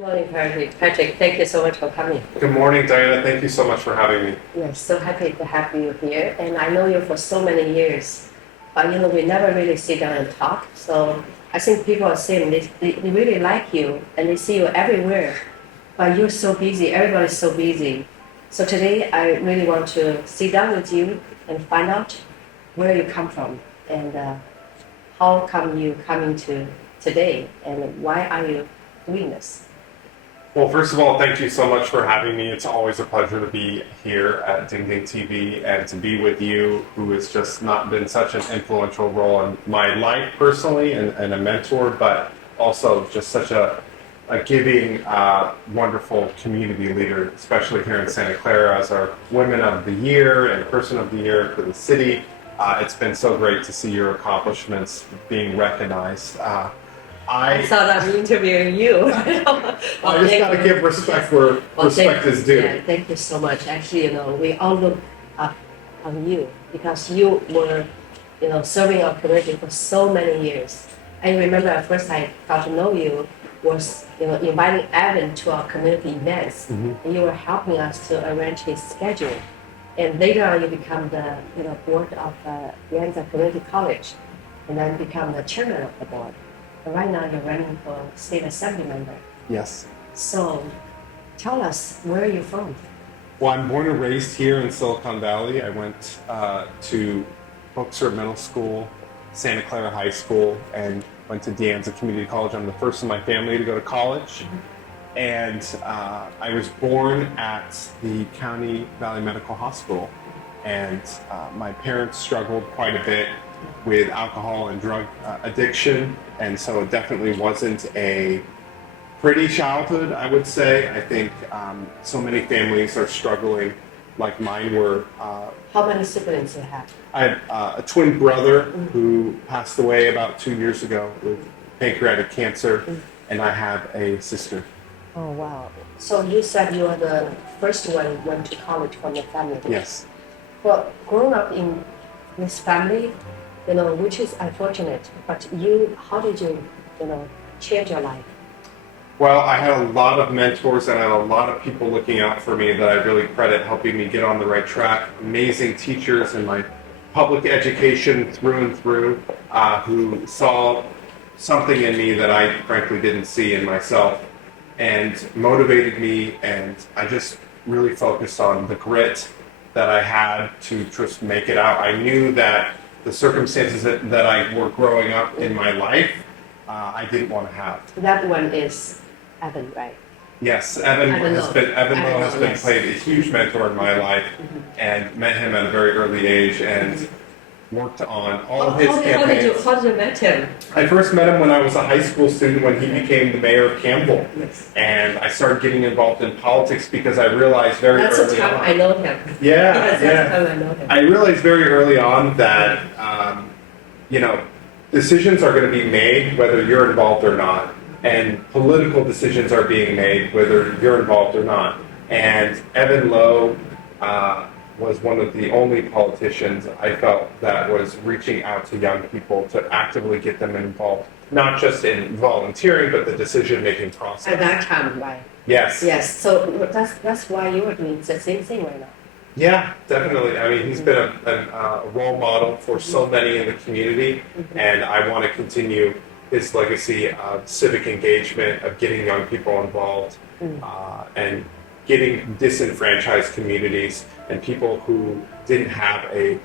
Good morning, Patrick. Patrick, thank you so much for coming. Good morning, Diana. Thank you so much for having me. We're so happy to have you here. And I know you for so many years, but we never really sit down and talk. So I think people are saying they really like you and they see you everywhere, but you're so busy. Everybody's so busy. So today I really want to sit down with you and find out where you come from and how come you coming to today and why are you doing this? Well, first of all, thank you so much for having me. It's always a pleasure to be here at Ding Ding TV and to be with you, who has just not been such an influential role in my life personally and a mentor, but also just such a giving, wonderful community leader, especially here in Santa Clara as our Women of the Year and Person of the Year for the city. It's been so great to see your accomplishments being recognized. I thought I'm interviewing you. I just got to give respect where respect is due. Yeah, thank you so much. Actually, we all look up on you because you were, serving our community for so many years. I remember at first I got to know you was, inviting Evan to our community events. Mm-hmm. And you were helping us to arrange his schedule. And later on, you become the, board of Ahrens Community College, and then become the chairman of the board. And right now you're running for state assembly member. Yes. So tell us, where are you from? Well, I'm born and raised here in Silicon Valley. I went to Bookser Middle School, Santa Clara High School, and went to De Anza Community College. I'm the first in my family to go to college. Mm-hmm. And I was born at the County Valley Medical Hospital. And my parents struggled quite a bit with alcohol and drug addiction, and so it definitely wasn't a pretty childhood, I would say. I think so many families are struggling like mine were. How many siblings you have? I have a twin brother who passed away about 2 years ago with pancreatic cancer, and I have a sister. Oh, wow. So you said you were the first one who went to college from the family. Yes. Well, growing up in this family, which is unfortunate, but how did you, change your life? Well, I had a lot of mentors and I had a lot of people looking out for me that I really credit helping me get on the right track. Amazing teachers in my public education through and through who saw something in me that I frankly didn't see in myself and motivated me, and I just really focused on the grit that I had to just make it out. I knew that the circumstances that I were growing up in my life, I didn't want to have. That one is Evan, right? Yes, Evan Lowe has been played a huge mentor in my life, and met him at a very early age and worked on all of his campaigns. How did you met him? I first met him when I was a high school student when he became the mayor of Campbell. Yes. And I started getting involved in politics because I realized very That's early the time on. I know him. Yeah, That's yeah. the time I know him. I realized very early on that, decisions are going to be made whether you're involved or not. And political decisions are being made whether you're involved or not. And Evan Lowe was one of the only politicians I felt that was reaching out to young people to actively get them involved, not just in volunteering, but the decision-making process. At that time, right? Yes. Yes. So that's why you are doing the same thing right now. Yeah, definitely. I mean, he's been a role model for so many in the community, and I want to continue his legacy of civic engagement, of getting young people involved, and getting disenfranchised communities and people who didn't have a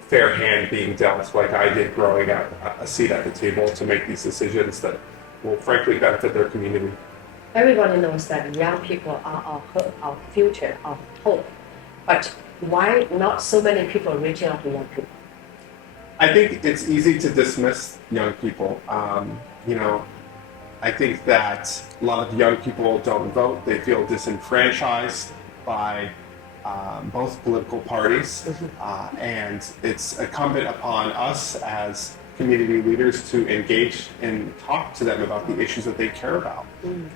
fair hand being dealt like I did growing up, a seat at the table to make these decisions that will frankly benefit their community. Everybody knows that young people are our future, our hope. But why not so many people reaching out to young people? I think it's easy to dismiss young people. I think that a lot of young people don't vote. They feel disenfranchised by both political parties. And it's incumbent upon us as community leaders to engage and talk to them about the issues that they care about.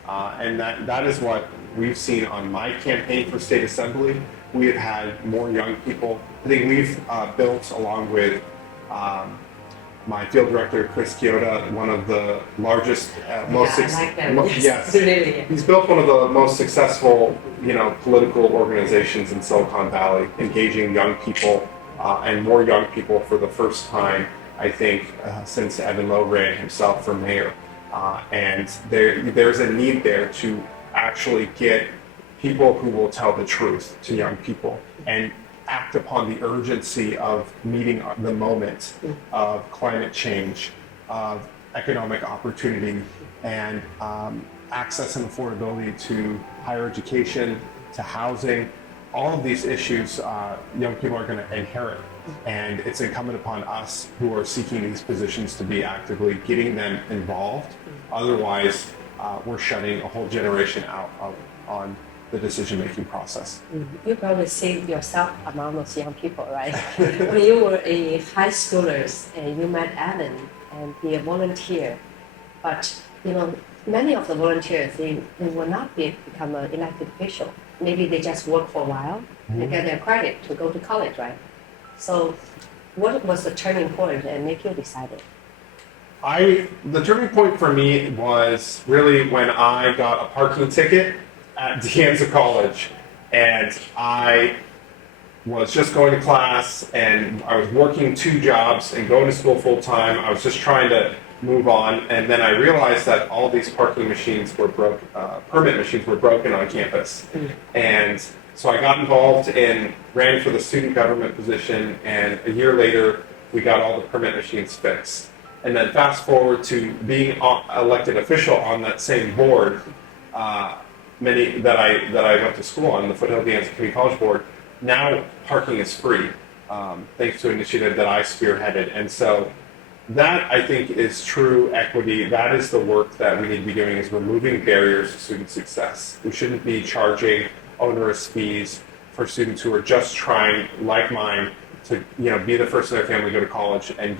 And that is what we've seen on my campaign for state assembly. We have had more young people. I think we've built, along with my field director, Chris Kyoto, one of the largest, most I like that. yes, Really. he's built one of the most successful, political organizations in Silicon Valley, engaging young people and more young people for the first time, I think, since Evan Lowe ran himself for mayor. And there's a need there to actually get people who will tell the truth to young people and act upon the urgency of meeting the moment of climate change, of economic opportunity, and access and affordability to higher education, to housing. All of these issues young people are going to inherit. And it's incumbent upon us who are seeking these positions to be actively getting them involved. Otherwise, we're shutting a whole generation out on the decision-making process. You probably see yourself among those young people, right? When you were a high schoolers and you met Alan and be a volunteer, but many of the volunteers they will not become an elected official. Maybe they just work for a while and get their credit to go to college, right? So, what was the turning point and make you decide it? The turning point for me was really when I got a parking ticket at De Anza College, and I was just going to class, and I was working 2 jobs and going to school full time. I was just trying to move on, and then I realized that all these parking machines were permit machines were broken on campus, and so I got involved and ran for the student government position, and a year later we got all the permit machines fixed. And then fast forward to being elected official on that same board. Many that I went to school on, the Foothill De Anza Community College Board, now parking is free, thanks to an initiative that I spearheaded. And so that, I think, is true equity. That is the work that we need to be doing, is removing barriers to student success. We shouldn't be charging onerous fees for students who are just trying, like mine, to be the first in their family to go to college and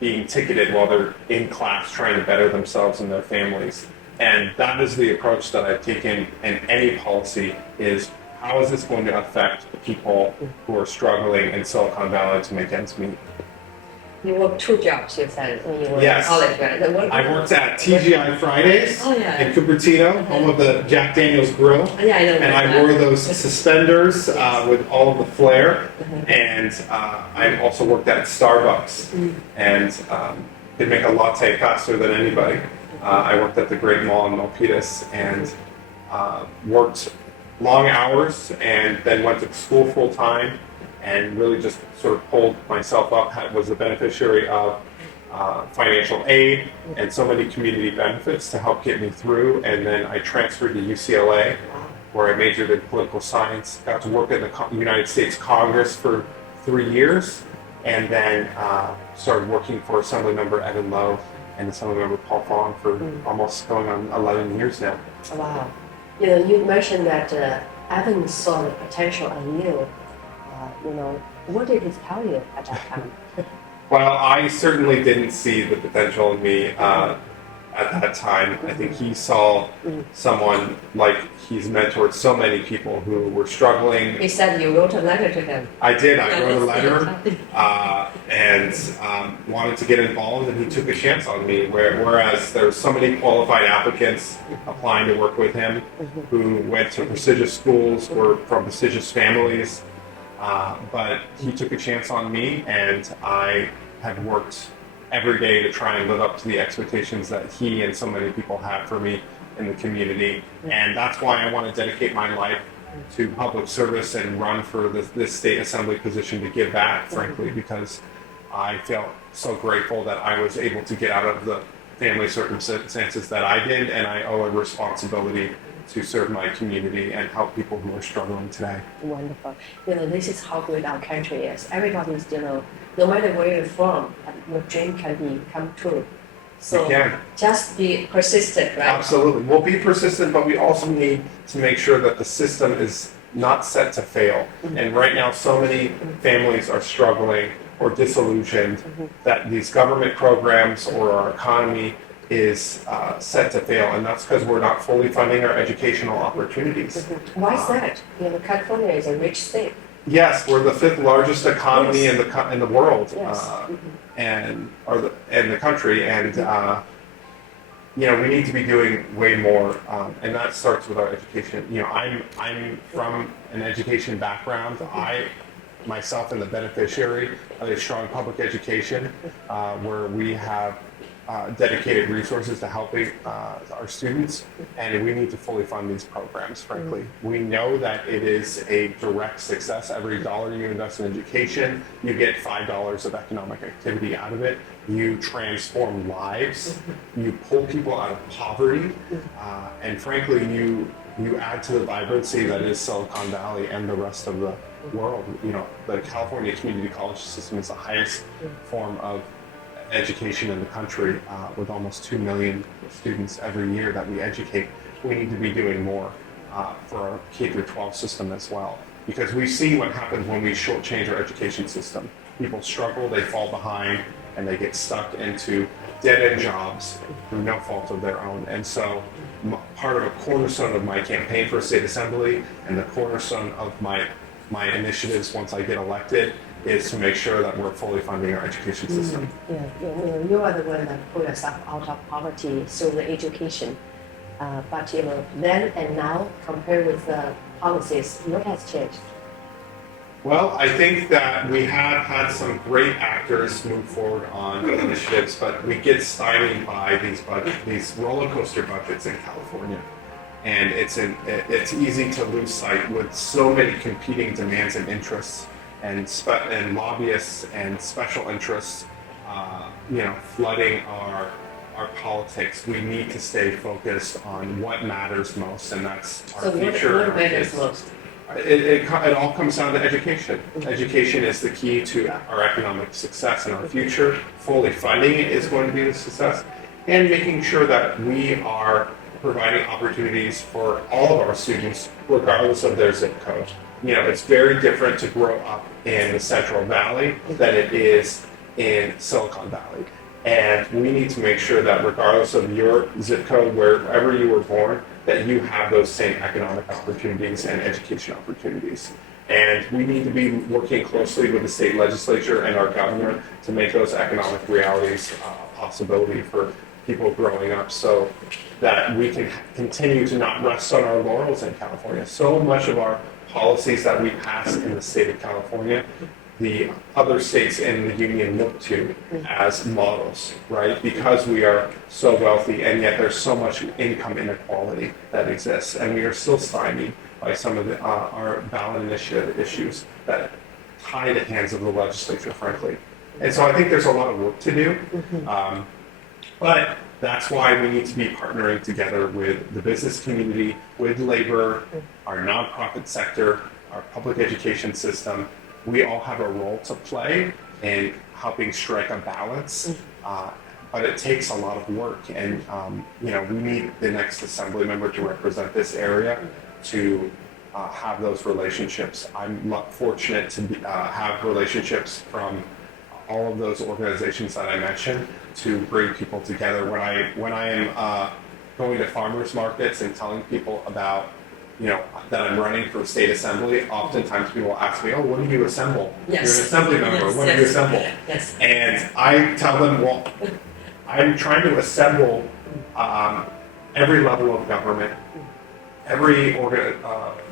being ticketed while they're in class trying to better themselves and their families. And that is the approach that I've taken in any policy, is how is this going to affect the people who are struggling in Silicon Valley to make ends meet? You worked 2 jobs, you said, when you were Yes. in college, right? I worked at TGI Fridays in Cupertino, home of the Jack Daniels Grill. Yeah, I know. And I wore those suspenders with all of the flair. And I also worked at Starbucks and could make a latte faster than anybody. I worked at the Great Mall in Milpitas and worked long hours, and then went to school full time and really just sort of pulled myself up, was a beneficiary of financial aid and so many community benefits to help get me through. And then I transferred to UCLA, where I majored in political science, got to work in the United States Congress for 3 years, and then started working for Assemblymember Evan Lowe and Assemblymember Paul Fong for almost going on 11 years now. Wow. You mentioned that Evan saw the potential in you. What did he tell you at that time? Well, I certainly didn't see the potential in me at that time. I think he saw someone, like he's mentored so many people who were struggling. He said you wrote a letter to him. I did. I wrote a letter and wanted to get involved, and he took a chance on me. Whereas there's so many qualified applicants applying to work with him who went to prestigious schools, were from prestigious families. But he took a chance on me, and I had worked every day to try and live up to the expectations that he and so many people have for me in the community. And that's why I want to dedicate my life to public service and run for this state assembly position to give back, frankly, because I felt so grateful that I was able to get out of the family circumstances that I did, and I owe a responsibility to serve my community and help people who are struggling today. Wonderful. This is how great our country is. Everybody's, no matter where you're from, your dream can come true. So just be persistent, right? Absolutely. We'll be persistent, but we also need to make sure that the system is not set to fail. And right now, so many families are struggling or disillusioned that these government programs or our economy is set to fail, and that's because we're not fully funding our educational opportunities. Why is that? California is a rich state. Yes, we're the 5th largest economy in the world. Yes. and the country, and we need to be doing way more, and that starts with our education. I'm from an education background. I myself am the beneficiary of a strong public education, where we have dedicated resources to helping our students, and we need to fully fund these programs, frankly. We know that it is a direct success. Every dollar you invest in education, you get $5 of economic activity out of it. You transform lives, you pull people out of poverty, and frankly, you add to the vibrancy that is Silicon Valley and the rest of the world. The California community college system is the highest form of education in the country, with almost 2 million students every year that we educate. We need to be doing more for our K through 12 system as well, because we see what happens when we shortchange our education system. People struggle, they fall behind, and they get stuck into dead-end jobs through no fault of their own. And so part of a cornerstone of my campaign for state assembly and the cornerstone of my initiatives once I get elected is to make sure that we're fully funding our education system. You are the one that pull yourself out of poverty through the education. But then and now, compared with the policies, what has changed? Well, I think that we have had some great actors move forward on initiatives, but we get stymied by these roller coaster budgets in California. And it's easy to lose sight with so many competing demands and interests and lobbyists and special interests, flooding our politics. We need to stay focused on what matters most, and that's our future. What matters most? It all comes down to education. Education is the key to our economic success and our future. Fully funding it is going to be the success, and making sure that we are providing opportunities for all of our students, regardless of their zip code. It's very different to grow up in the Central Valley than it is in Silicon Valley. And we need to make sure that regardless of your zip code, wherever you were born, that you have those same economic opportunities and education opportunities. And we need to be working closely with the state legislature and our governor to make those economic realities a possibility for people growing up, so that we can continue to not rest on our laurels in California. So much of our policies that we pass in the state of California, the other states in the union look to as models, right? Because we are so wealthy, and yet there's so much income inequality that exists, and we are still stymied by some of our ballot initiative issues that tie the hands of the legislature, frankly. And so I think there's a lot of work to do, but that's why we need to be partnering together with the business community, with labor, our nonprofit sector, our public education system. We all have a role to play in helping strike a balance, but it takes a lot of work. And we need the next assembly member to represent this area to have those relationships. I'm fortunate to have relationships from all of those organizations that I mentioned to bring people together. When I am going to farmers markets and telling people about that I'm running for state assembly, oftentimes people ask me, "Oh, what do you assemble? Yes. You're an assembly member. What do you assemble?" Yes. And I tell them, well, I'm trying to assemble every level of government, every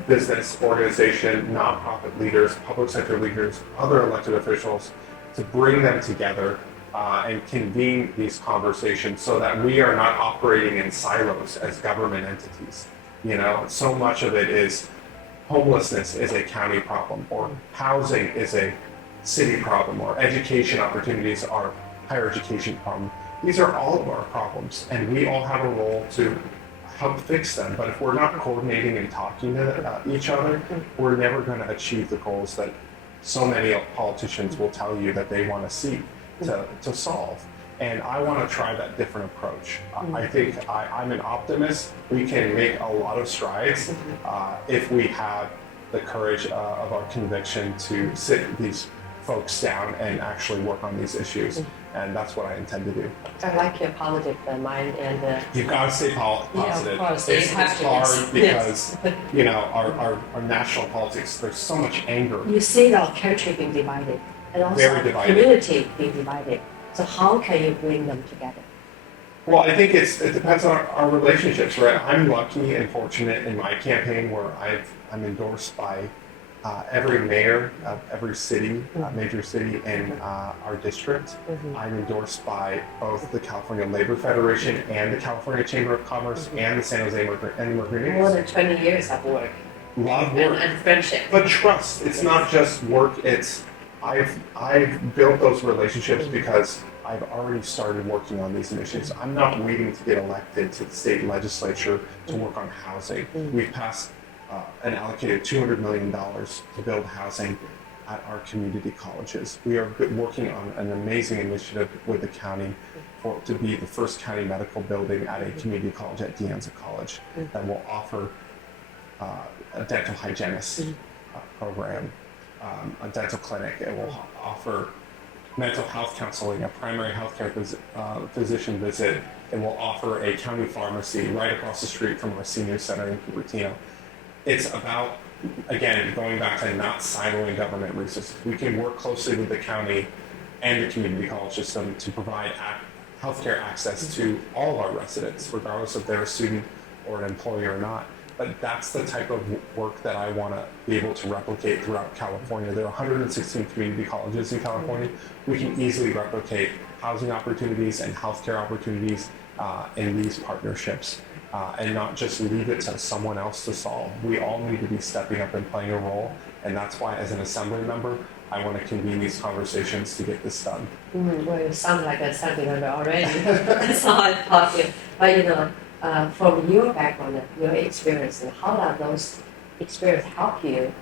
business organization, nonprofit leaders, public sector leaders, other elected officials, to bring them together and convene these conversations so that we are not operating in silos as government entities. So much of it is homelessness is a county problem, or housing is a city problem, or education opportunities are higher education problem. These are all of our problems, and we all have a role to help fix them. But if we're not coordinating and talking to each other, we're never going to achieve the goals that so many politicians will tell you that they want to see to solve. And I want to try that different approach. I think I'm an optimist. We can make a lot of strides if we have the courage of our conviction to sit these folks down and actually work on these issues. And that's what I intend to do. I like your positive mind, and you've got to stay positive. Of course. It's hard because our national politics, there's so much anger. You see our country being divided, and also Very our divided. community being divided. So how can you bring them together? Well, I think it depends on our relationships, right? I'm lucky and fortunate in my campaign where I'm endorsed by every mayor of every city, major city in our district. I'm endorsed by both the California Labor Federation and the California Chamber of Commerce and the San Jose Immigrant More than 20 years of work Love work. and friendship. But trust, it's not just work, it's I've built those relationships because I've already started working on these initiatives. I'm not waiting to get elected to the state legislature to work on housing. We've passed and allocated $200 million to build housing at our community colleges. We are working on an amazing initiative with the county to be the first county medical building at a community college at De Anza College that will offer a dental hygienist program, a dental clinic. It will offer mental health counseling, a primary healthcare physician visit. It will offer a county pharmacy right across the street from our senior center in Cupertino. It's about, again, going back to not siloing government resources. We can work closely with the county and the community college system to provide healthcare access to all of our residents, regardless if they're a student or an employee or not. But that's the type of work that I want to be able to replicate throughout California. There are 116 community colleges in California. We can easily replicate housing opportunities and healthcare opportunities in these partnerships and not just leave it to someone else to solve. We all need to be stepping up and playing a role. And that's why, as an assembly member, I want to convene these conversations to get this done. Well, you sound like an assembly member already. That's how I thought you. But from your background, your experience, how do those experiences help you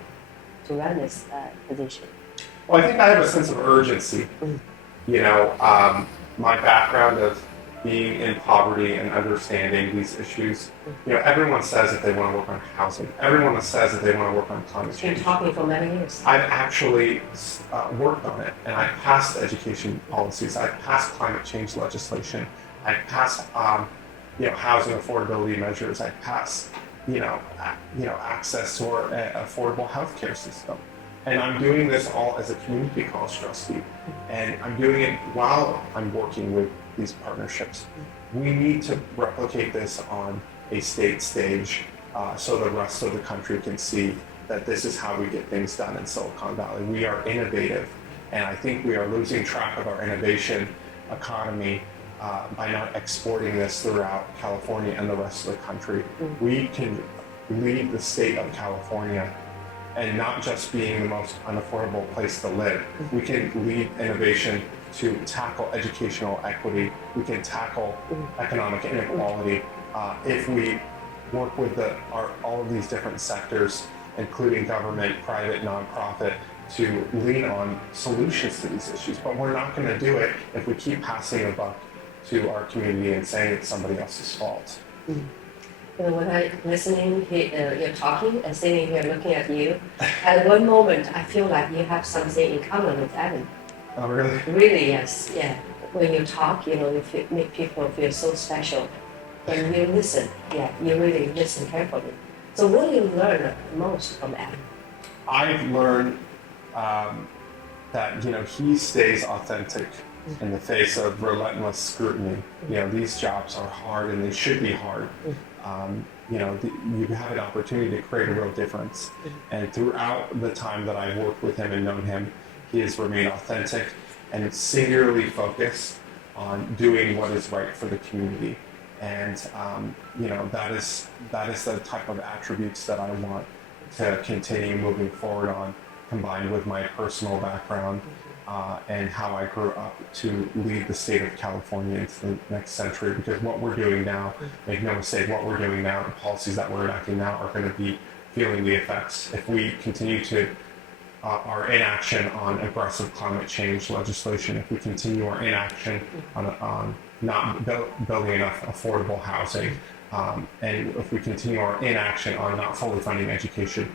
to run this position? Well, I think I have a sense of urgency. My background of being in poverty and understanding these issues. Everyone says that they want to work on housing. Everyone says that they want to work on climate change. You've been talking for many years. I've actually worked on it, and I've passed education policies. I've passed climate change legislation. I've passed housing affordability measures. I've passed access to our affordable healthcare system. And I'm doing this all as a community college trustee. And I'm doing it while I'm working with these partnerships. We need to replicate this on a state stage so the rest of the country can see that this is how we get things done in Silicon Valley. We are innovative, and I think we are losing track of our innovation economy by not exporting this throughout California and the rest of the country. We can lead the state of California and not just being the most unaffordable place to live. We can lead innovation to tackle educational equity. We can tackle economic inequality if we work with all of these different sectors, including government, private, nonprofit, to lean on solutions to these issues. But we're not going to do it if we keep passing the buck to our community and saying it's somebody else's fault. When I'm listening, you're talking and sitting here looking at you, at one moment I feel like you have something in common with Evan. Oh, really? Really, yes, yeah. When you talk, you make people feel so special. When you listen, you really listen carefully. So what do you learn most from Evan? I've learned that he stays authentic in the face of relentless scrutiny. These jobs are hard and they should be hard. You have an opportunity to create a real difference. And throughout the time that I've worked with him and known him, he has remained authentic and singularly focused on doing what is right for the community. And that is the type of attributes that I want to continue moving forward on, combined with my personal background and how I grew up to lead the state of California into the next century. Because what we're doing now, make no mistake, what we're doing now, the policies that we're enacting now are going to be feeling the effects. If we continue to our inaction on aggressive climate change legislation, if we continue our inaction on not building enough affordable housing, and if we continue our inaction on not fully funding education,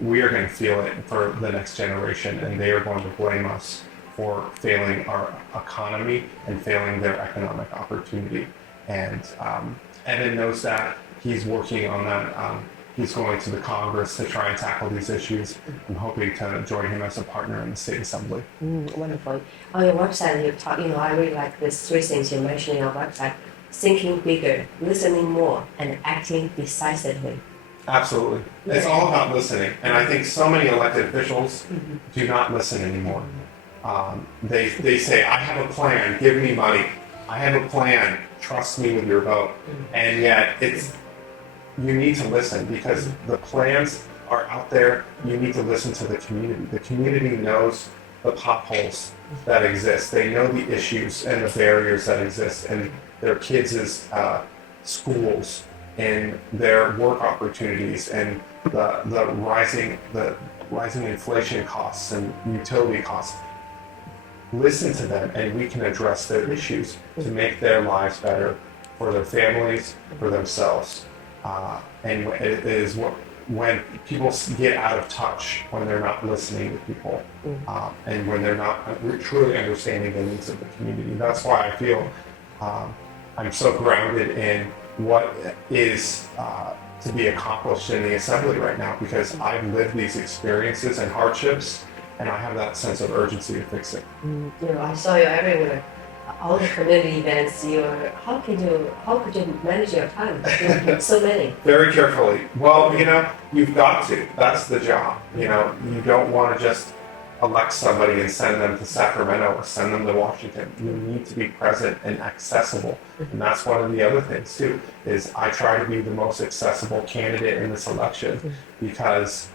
we are going to feel it for the next generation, and they are going to blame us for failing our economy and failing their economic opportunity. And Evan knows that. He's working on that. he's going to the Congress to try and tackle these issues. I'm hoping to join him as a partner in the state assembly. Wonderful. On your website, you talk. I really like these three things you mentioned in your website: thinking bigger, listening more, and acting decisively. Absolutely. It's all about listening. And I think so many elected officials do not listen anymore. They say, I have a plan, give me money. I have a plan, trust me with your vote. And yet you need to listen because the plans are out there. You need to listen to the community. The community knows the potholes that exist. They know the issues and the barriers that exist in their kids' schools, and their work opportunities, and the rising inflation costs and utility costs. Listen to them, and we can address their issues to make their lives better for their families, for themselves. And it is when people get out of touch, when they're not listening to people, and when they're not truly understanding the needs of the community. That's why I feel I'm so grounded in what is to be accomplished in the assembly right now, because I've lived these experiences and hardships, and I have that sense of urgency to fix it. I saw you everywhere. All the community events. How could you manage your time? So many. Very carefully. Well, you've got to. That's the job. You don't want to just elect somebody and send them to Sacramento or send them to Washington. You need to be present and accessible. And that's one of the other things too, is I try to be the most accessible candidate in this election because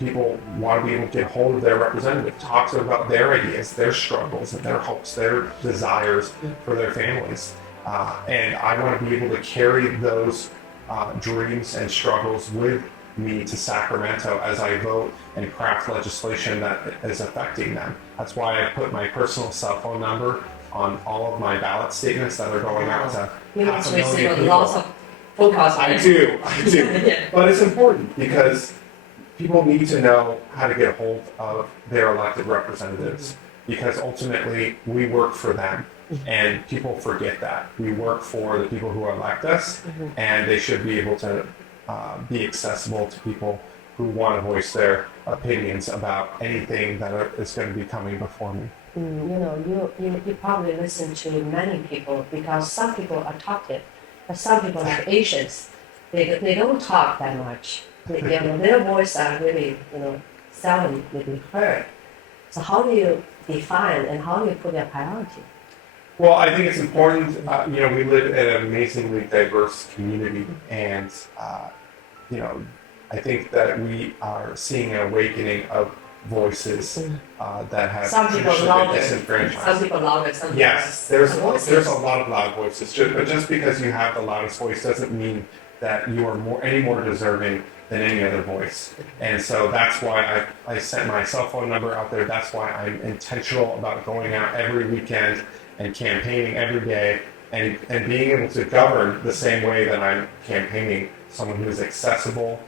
people want to be able to get hold of their representative, talk to them about their ideas, their struggles, and their hopes, their desires for their families. And I want to be able to carry those dreams and struggles with me to Sacramento as I vote and craft legislation that is affecting them. That's why I put my personal cell phone number on all of my ballot statements that are going out to half a million people. Lots of phone calls. I do. Yeah. But it's important because people need to know how to get a hold of their elected representatives, because ultimately we work for them. And people forget that. We work for the people who elect us, and they should be able to be accessible to people who want to voice their opinions about anything that is going to be coming before me. You probably listen to many people, because some people are talkative, but some people like Asians, they don't talk that much. Their voice are really seldom to be heard. So how do you define and how do you put their priority? Well, I think it's important. We live in an amazingly diverse community, and I think that we are seeing an awakening of voices that have traditionally been disenfranchised. Some people louder. Some people Yes, there's a lot of loud voices, but just because you have the loudest voice doesn't mean that you are any more deserving than any other voice. And so that's why I sent my cell phone number out there. That's why I'm intentional about going out every weekend and campaigning every day, and being able to govern the same way that I'm campaigning, someone who is accessible,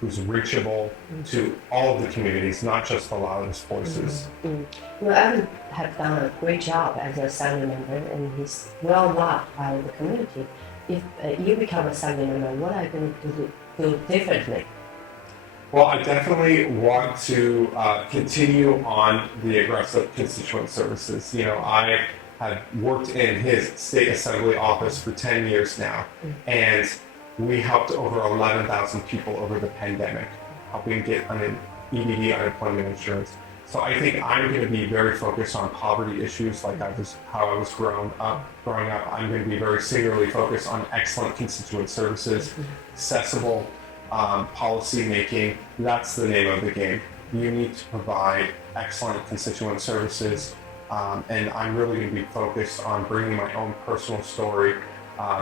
who's reachable to all of the communities, not just the loudest voices. Evan has done a great job as an assembly member, and he's well loved by the community. If you become an assembly member, what are you going to do differently? Well, I definitely want to continue on the aggressive constituent services. I have worked in his state assembly office for 10 years now, and we helped over 11,000 people over the pandemic, helping get EBD, unemployment insurance. So I think I'm going to be very focused on poverty issues, like how I was growing up. I'm going to be very singularly focused on excellent constituent services, accessible policy making. That's the name of the game. You need to provide excellent constituent services, and I'm really going to be focused on bringing my own personal story,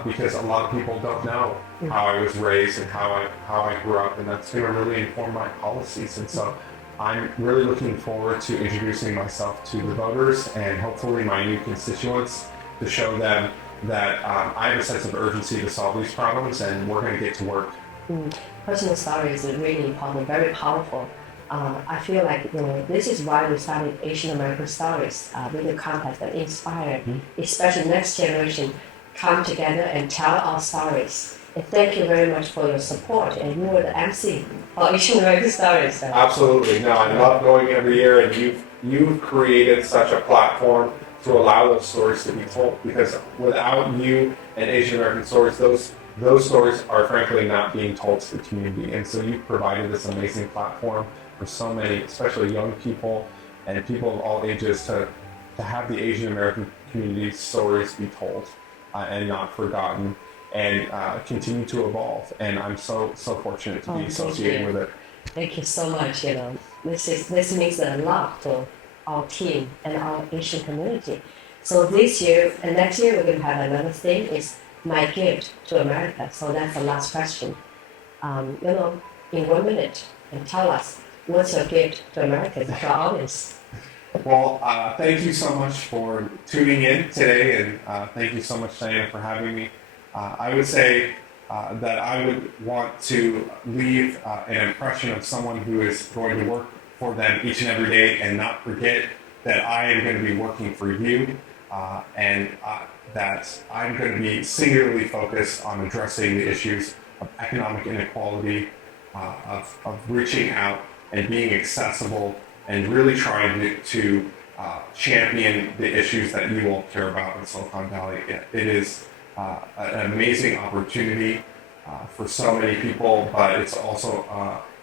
because a lot of people don't know how I was raised and how I grew up, and that's going to really inform my policies. And so I'm really looking forward to introducing myself to the voters and hopefully my new constituents, to show them that I have a sense of urgency to solve these problems, and we're going to get to work. Personal story is really important, very powerful. I feel like this is why we started Asian American Stories, with the context that inspire, especially next generation, come together and tell our stories. And thank you very much for your support. And you were the MC for Asian American Stories. So. Absolutely. No, I love going every year, and you've created such a platform to allow those stories to be told. Because without you and Asian American Stories, those stories are frankly not being told to the community. And so you've provided this amazing platform for so many, especially young people and people of all ages, to have the Asian American community's stories be told and not forgotten, and continue to evolve. And I'm so fortunate to be associated with it. Thank you so much. You know, this means a lot to our team and our Asian community. So this year and next year we're going to have another thing is my gift to America. So that's the last question. You know, in 1 minute, and tell us what's your gift to America to our audience. Well, thank you so much for tuning in today, and thank you so much, Diana, for having me. I would say that I would want to leave an impression of someone who is going to work for them each and every day, and not forget that I am going to be working for you, and that I'm going to be singularly focused on addressing the issues of economic inequality, of reaching out and being accessible, and really trying to champion the issues that you all care about in Silicon Valley. It is an amazing opportunity for so many people, but it's also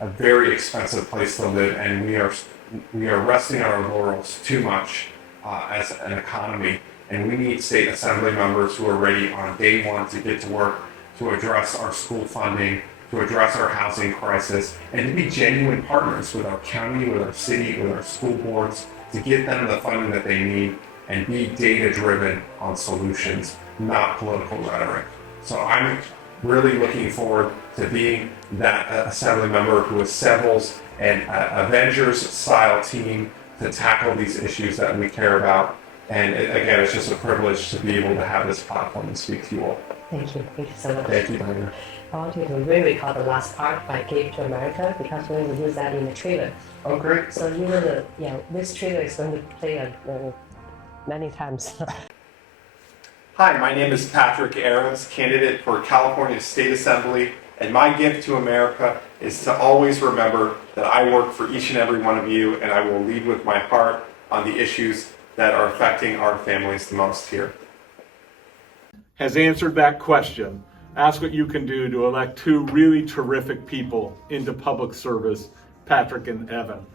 a very expensive place to live, and we are resting on our laurels too much as an economy, and we need state assembly members who are ready on day one to get to work to address our school funding, to address our housing crisis, and to be genuine partners with our county, with our city, with our school boards, to get them the funding that they need, and be data-driven on solutions, not political rhetoric. So I'm really looking forward to being that assembly member who assembles an Avengers-style team to tackle these issues that we care about. And again, it's just a privilege to be able to have this platform and speak to you all. Thank you so much. Thank you, Diana. I want you to re-record the last part by Gave to America, because we're going to use that in the trailer. Oh, great. So this trailer is going to play many times. Hi, my name is Patrick Ahrens, candidate for California State Assembly, and my gift to America is to always remember that I work for each and every one of you, and I will lead with my heart on the issues that are affecting our families the most here. Has answered that question. Ask what you can do to elect two really terrific people into public service, Patrick and Evan.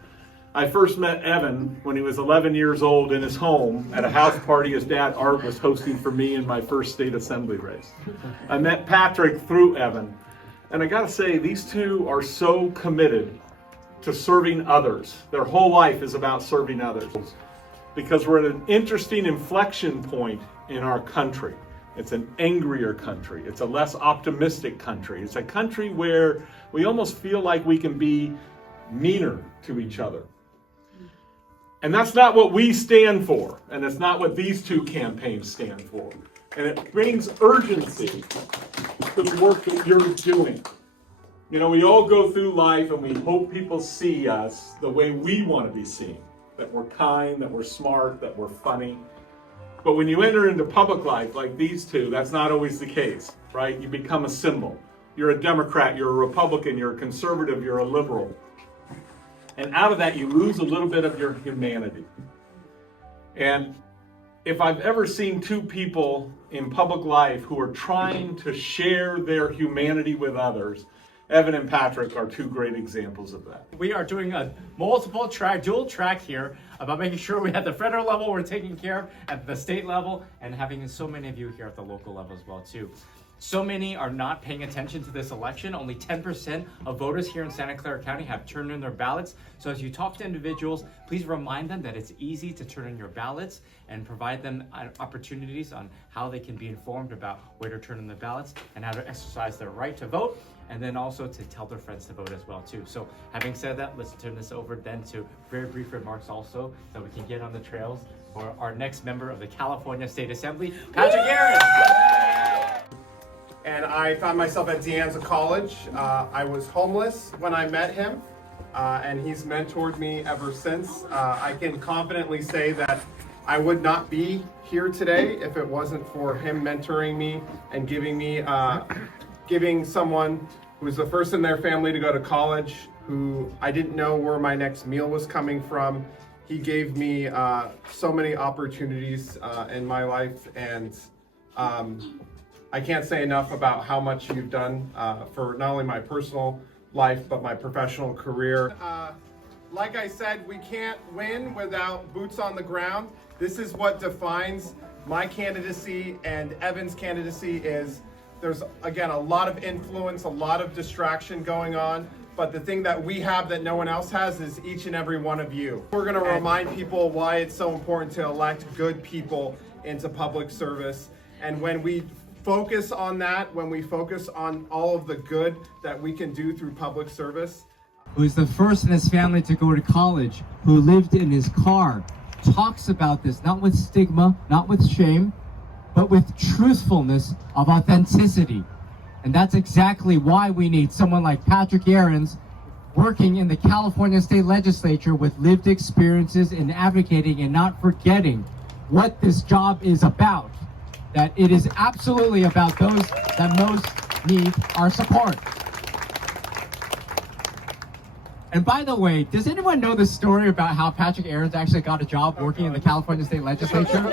I first met Evan when he was 11 years old in his home at a house party his dad Art was hosting for me in my first state assembly race. I met Patrick through Evan, and I gotta say, these two are so committed to serving others. Their whole life is about serving others, because we're at an interesting inflection point in our country. It's an angrier country. It's a less optimistic country. It's a country where we almost feel like we can be meaner to each other. And that's not what we stand for. And it's not what these two campaigns stand for. And it brings urgency to the work that you're doing. You know, we all go through life and we hope people see us the way we want to be seen. That we're kind, that we're smart, that we're funny. But when you enter into public life like these two, that's not always the case, right? You become a symbol. You're a Democrat, you're a Republican, you're a conservative, you're a liberal. And out of that, you lose a little bit of your humanity. And if I've ever seen two people in public life who are trying to share their humanity with others, Evan and Patrick are two great examples of that. We are doing a multiple track, dual track here about making sure we at the federal level we're taking care of, at the state level, and having so many of you here at the local level as well too. So many are not paying attention to this election. Only 10% of voters here in Santa Clara County have turned in their ballots. So as you talk to individuals, please remind them that it's easy to turn in your ballots and provide them opportunities on how they can be informed about where to turn in their ballots and how to exercise their right to vote, and then also to tell their friends to vote as well too. So having said that, let's turn this over then to very brief remarks also that we can get on the trails for our next member of the California State Assembly, Patrick Ahrens. And I found myself at De Anza College. I was homeless when I met him, and he's mentored me ever since. I can confidently say that I would not be here today if it wasn't for him mentoring me and giving me giving someone who was the first in their family to go to college, who I didn't know where my next meal was coming from. He gave me so many opportunities in my life, and I can't say enough about how much you've done for not only my personal life, but my professional career. Like I said, we can't win without boots on the ground. This is what defines my candidacy and Evan's candidacy. Is there's, again, a lot of influence, a lot of distraction going on, but the thing that we have that no one else has is each and every one of you. We're gonna remind people why it's so important to elect good people into public service. And when we focus on that, when we focus on all of the good that we can do through public service. Who's the first in his family to go to college, who lived in his car, talks about this, not with stigma, not with shame, but with truthfulness of authenticity. And that's exactly why we need someone like Patrick Ahrens working in the California State Legislature with lived experiences in advocating and not forgetting what this job is about. That it is absolutely about those that most need our support. And by the way, does anyone know the story about how Patrick Ahrens actually got a job working in the California State Legislature?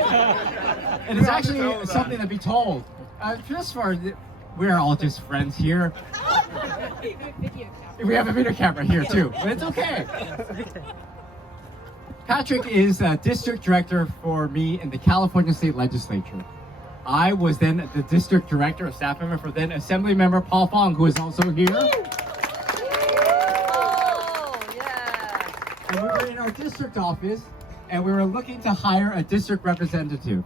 And it's actually something to be told. Just for, we're all just friends here. We have a video camera here too, but it's okay. Patrick is a district director for me in the California State Legislature. I was then the district director, a staff member for then Assembly Member Paul Fong, who is also here. And we were in our district office, and we were looking to hire a district representative.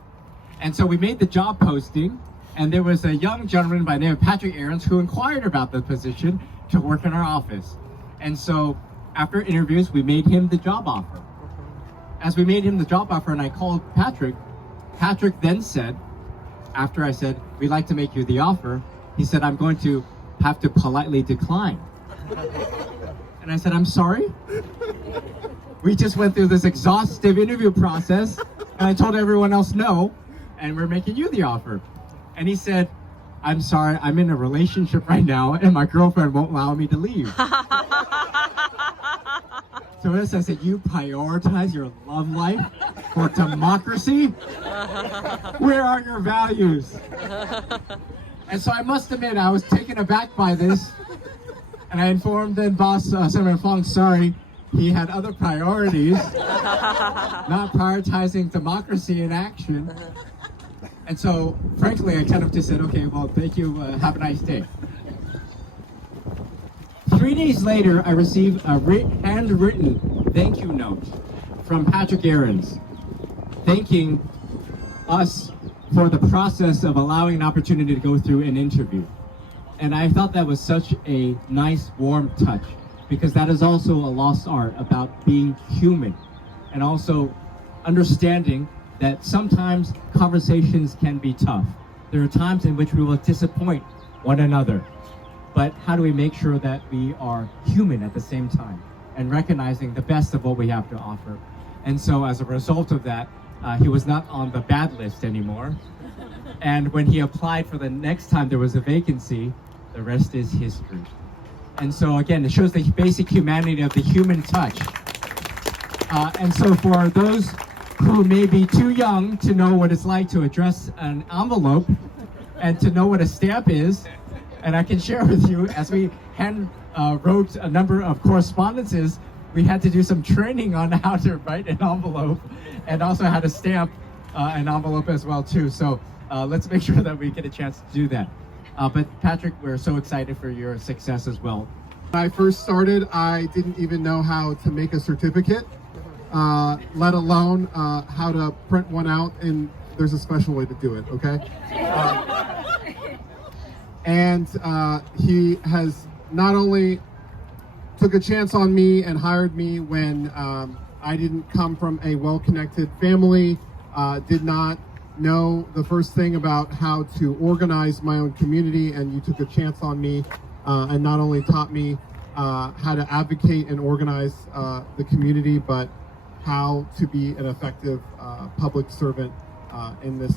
And so we made the job posting, and there was a young gentleman by the name of Patrick Ahrens who inquired about the position to work in our office. And so after interviews, we made him the job offer. As we made him the job offer and I called Patrick, Patrick then said, after I said, we'd like to make you the offer, he said, I'm going to have to politely decline. And I said, I'm sorry? We just went through this exhaustive interview process, and I told everyone else no, and we're making you the offer. And he said, I'm sorry, I'm in a relationship right now, and my girlfriend won't allow me to leave. So as I said, you prioritize your love life for democracy? Where are your values? And so I must admit, I was taken aback by this, and I informed then boss, Senator Fong, sorry, he had other priorities, not prioritizing democracy in action. And so, frankly, I kind of just said, okay, well, thank you, have a nice day. 3 days later, I received a handwritten thank you note from Patrick Ahrens, thanking us for the process of allowing an opportunity to go through an interview. And I thought that was such a nice, warm touch, because that is also a lost art about being human and also understanding that sometimes conversations can be tough. There are times in which we will disappoint one another. But how do we make sure that we are human at the same time and recognizing the best of what we have to offer? And so as a result of that, he was not on the bad list anymore. And when he applied for the next time there was a vacancy, the rest is history. And so again, it shows the basic humanity of the human touch. And so for those who may be too young to know what it's like to address an envelope and to know what a stamp is, and I can share with you, as we wrote a number of correspondences, we had to do some training on how to write an envelope and also how to stamp an envelope as well too. So let's make sure that we get a chance to do that. But Patrick, we're so excited for your success as well. When I first started, I didn't even know how to make a certificate, let alone how to print one out, and there's a special way to do it, okay? And he has not only took a chance on me and hired me when I didn't come from a well-connected family, did not know the first thing about how to organize my own community, and you took a chance on me and not only taught me how to advocate and organize the community, but how to be an effective public servant in this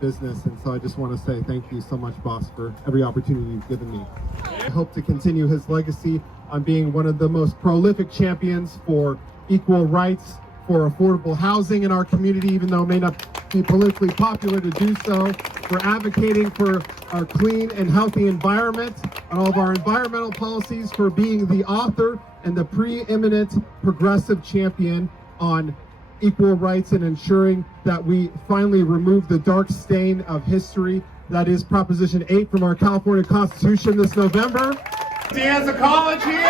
business. And so I just want to say thank you so much, boss, for every opportunity you've given me. I hope to continue his legacy on being one of the most prolific champions for equal rights, for affordable housing in our community, even though it may not be politically popular to do so, for advocating for our clean and healthy environment, and all of our environmental policies, for being the author and the preeminent progressive champion on equal rights and ensuring that we finally remove the dark stain of history that is Proposition 8 from our California Constitution this November. De Anza College here.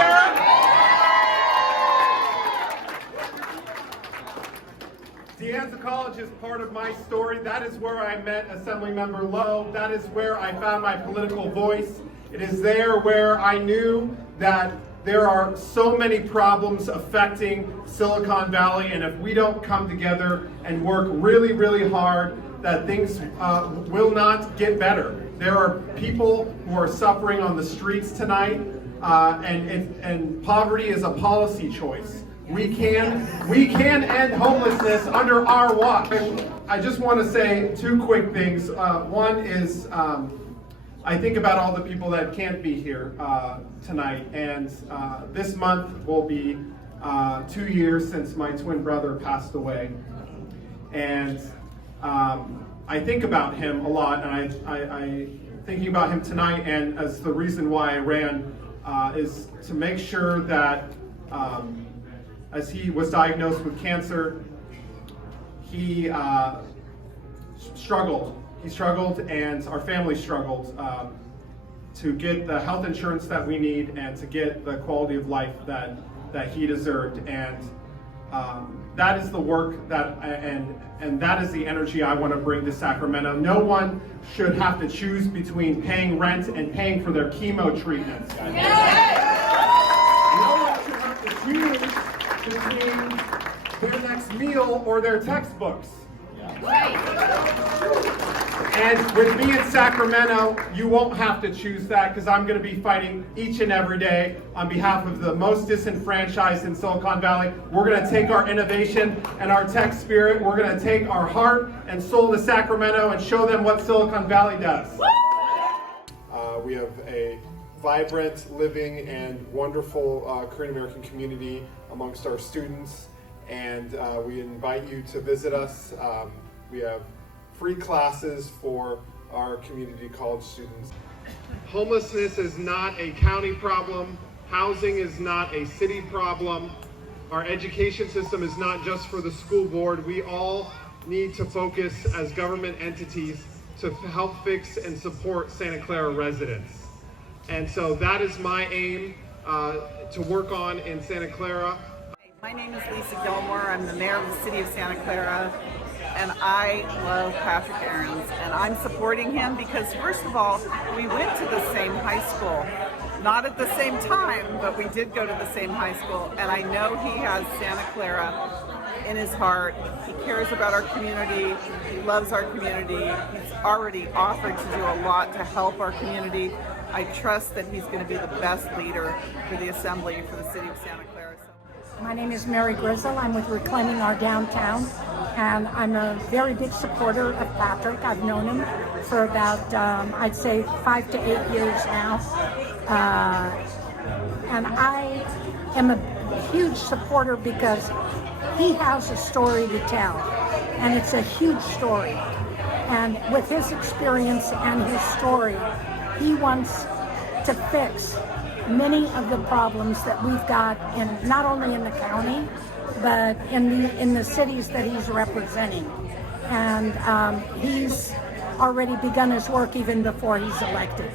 De Anza College is part of my story. That is where I met Assemblymember Lowe. That is where I found my political voice. It is there where I knew that there are so many problems affecting Silicon Valley, and if we don't come together and work really, really hard, that things will not get better. There are people who are suffering on the streets tonight, and poverty is a policy choice. We can end homelessness under our watch. I just want to say two quick things. One is I think about all the people that can't be here tonight, and this month will be 2 years since my twin brother passed away. And I think about him a lot, and I thinking about him tonight, and as the reason why I ran is to make sure that as he was diagnosed with cancer, he struggled. He struggled, and our family struggled to get the health insurance that we need and to get the quality of life that he deserved. And that is the work that and that is the energy I want to bring to Sacramento. No one should have to choose between paying rent and paying for their chemo treatments. No one should have to choose between their next meal or their textbooks. And with me in Sacramento, you won't have to choose that, because I'm going to be fighting each and every day on behalf of the most disenfranchised in Silicon Valley. We're going to take our innovation and our tech spirit, we're going to take our heart and soul to Sacramento and show them what Silicon Valley does. We have a vibrant, living, and wonderful Korean American community amongst our students, and we invite you to visit us. We have free classes for our community college students. Homelessness is not a county problem. Housing is not a city problem. Our education system is not just for the school board. We all need to focus as government entities to help fix and support Santa Clara residents. And so that is my aim to work on in Santa Clara. My name is Lisa Gilmore. I'm the mayor of the city of Santa Clara, and I love Patrick Ahrens, and I'm supporting him because, first of all, we went to the same high school. Not at the same time, but we did go to the same high school, and I know he has Santa Clara in his heart. He cares about our community. He loves our community. He's already offered to do a lot to help our community. I trust that he's going to be the best leader for the assembly for the city of Santa Clara. My name is Mary Grizzle. I'm with Reclaiming Our Downtown, and I'm a very big supporter of Patrick. I've known him for about, I'd say, 5 to 8 years now. And I am a huge supporter because he has a story to tell, and it's a huge story. And with his experience and his story, he wants to fix many of the problems that we've got in not only in the county, but in the cities that he's representing. And he's already begun his work even before he's elected.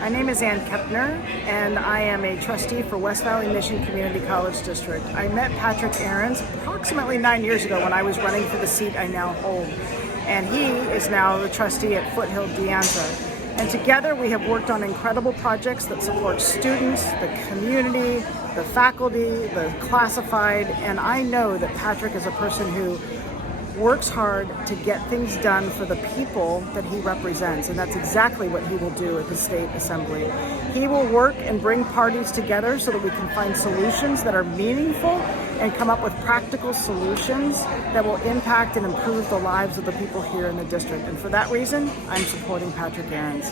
My name is Ann Kepner, and I am a trustee for West Valley Mission Community College District. I met Patrick Ahrens approximately 9 years ago when I was running for the seat I now hold. And he is now the trustee at Foothill De Anza. And together we have worked on incredible projects that support students, the community, the faculty, the classified, and I know that Patrick is a person who works hard to get things done for the people that he represents, and that's exactly what he will do at the State Assembly. He will work and bring parties together so that we can find solutions that are meaningful and come up with practical solutions that will impact and improve the lives of the people here in the district. And for that reason, I'm supporting Patrick Ahrens.